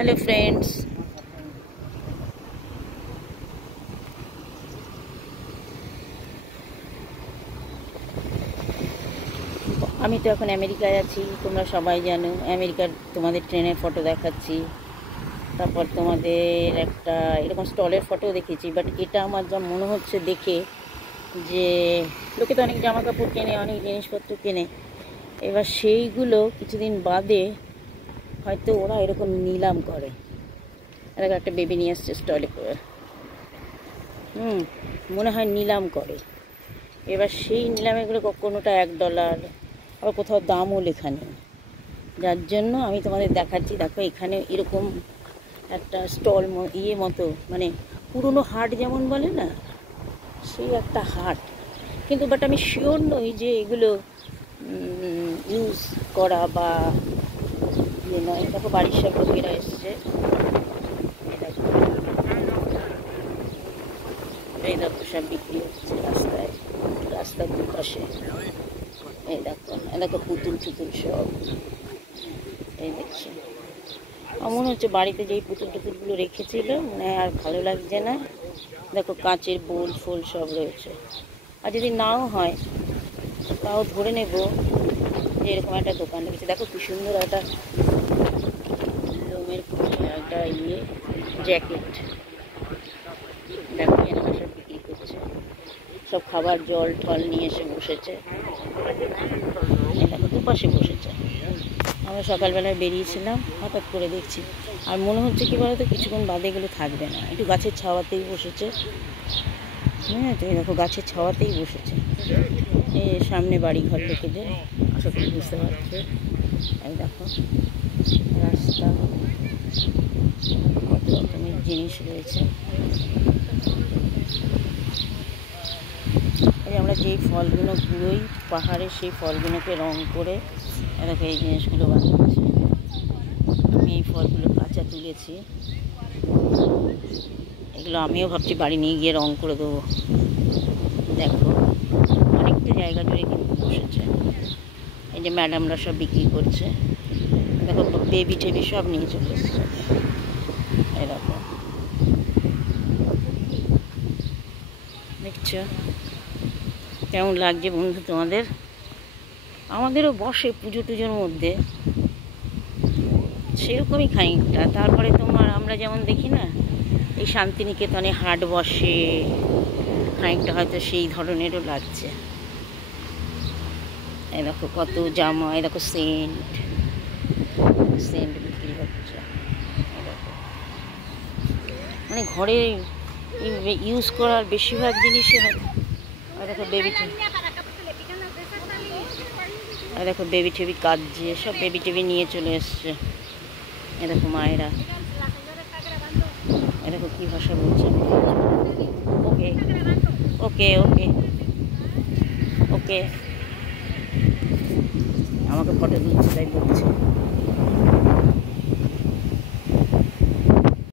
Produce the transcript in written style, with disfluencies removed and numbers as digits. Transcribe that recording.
Hello friends, আমি তো এখন আমেরিকায় আছি। তোমরা সবাই জানো আমেরিকার তোমাদের ট্রেনের ফটো দেখাচ্ছি, তারপর তোমাদের একটা এরকম স্টলের ফটো দেখেছি। বাট এটা আমার যা মনে হচ্ছে দেখে যে লোকে তো অনেক জামা কাপড় কেনে, অনেক জিনিসপত্র কেনে, এবার সেইগুলো কিছুদিন বাদে হয়তো ওরা এরকম নিলাম করে। এরকম একটা বেবি নিয়ে আসছে স্টলে করে, মনে হয় নিলাম করে। এবার সেই নিলামেগুলো কোনোটা $1, আবার কোথাও দামও লেখা নেই। যার জন্য আমি তোমাদের দেখাচ্ছি, দেখো এখানে এরকম একটা স্টল মতো, মানে পুরনো হাট যেমন বলে না, সেই একটা হাট। কিন্তু বাট আমি শিওর নই যে এগুলো ইউজ করা বা ইয়ে নয়। দেখো বাড়ির সব লোকেরা এসছে, এই দেখো সব বিক্রি হচ্ছে রাস্তার দুপাশে। এই দেখো পুতুল সব এই দেখছি। আমার মনে হচ্ছে বাড়িতে যেই পুতুলগুলো রেখেছিল মানে আর ভালো লাগছে না। দেখো কাঁচের বোল ফোল সব রয়েছে। আর যদি নাও হয় তাও ধরে নেব যে এরকম একটা দোকান রেখেছে। দেখো কি সুন্দর একটা লোমের একটা জ্যাকেট। দেখো এনারা সব বিক্রি করছে, সব খাবার জল টল নিয়ে এসে বসেছে। দেখো দুপাশে বসেছে। আমরা সকালবেলায় বেরিয়েছিলাম, হঠাৎ করে দেখছি। আর মনে হচ্ছে কি বলতো, কিছুক্ষণ বাদে এগুলো থাকবে না, একটু গাছের ছাওয়াতেই বসেছে। হ্যাঁ, তো এই দেখো গাছের ছাওয়াতেই বসেছে। এই সামনে বাড়ি ঘর লোকেদের, আশা করি বুঝতে পারছে। এই দেখো রাস্তা, কত রকমের জিনিস রয়েছে। এই আমরা যেই ফলগুলো কুড়োই পাহাড়ে, সেই ফলগুলোকে রং করে দেখো এই জিনিসগুলো বানিয়েছি। আমি এই ফলগুলো কাঁচা তুলেছি, এগুলো আমিও ভাবছি বাড়ি নিয়ে গিয়ে রং করে দেবো। দেখো অনেকটা জায়গা জুড়ে কিন্তু বসেছে। এই যে ম্যাডামরা সব বিক্রি করছে। দেখো বেবি টেবি সব নিয়ে চলে এসছে। এরকম দেখছো কেমন লাগছে বন্ধু তোমাদের? আমাদেরও বসে পুজো টুজোর মধ্যে সেরকমই খানিকটা। তারপরে তোমার আমরা যেমন দেখি না এই শান্তিনিকেতনে হাট বসে, খানিকটা হয়তো সেই ধরনেরও লাগছে। এই দেখো কত জামা, এই দেখো সেন্ট বিক্রি হচ্ছে। মানে ঘরে ইউজ করার বেশিরভাগ জিনিসই হয়। দেখো বেবি টেবি কাঁদছে, সব বেবি টেবি নিয়ে চলে এসছে। এরকম মায়েরা, এরকম কী ভাষা বলছে। ওকে ওকে ওকে ওকে আমাকে ফটো তুলছে তাই বলছে।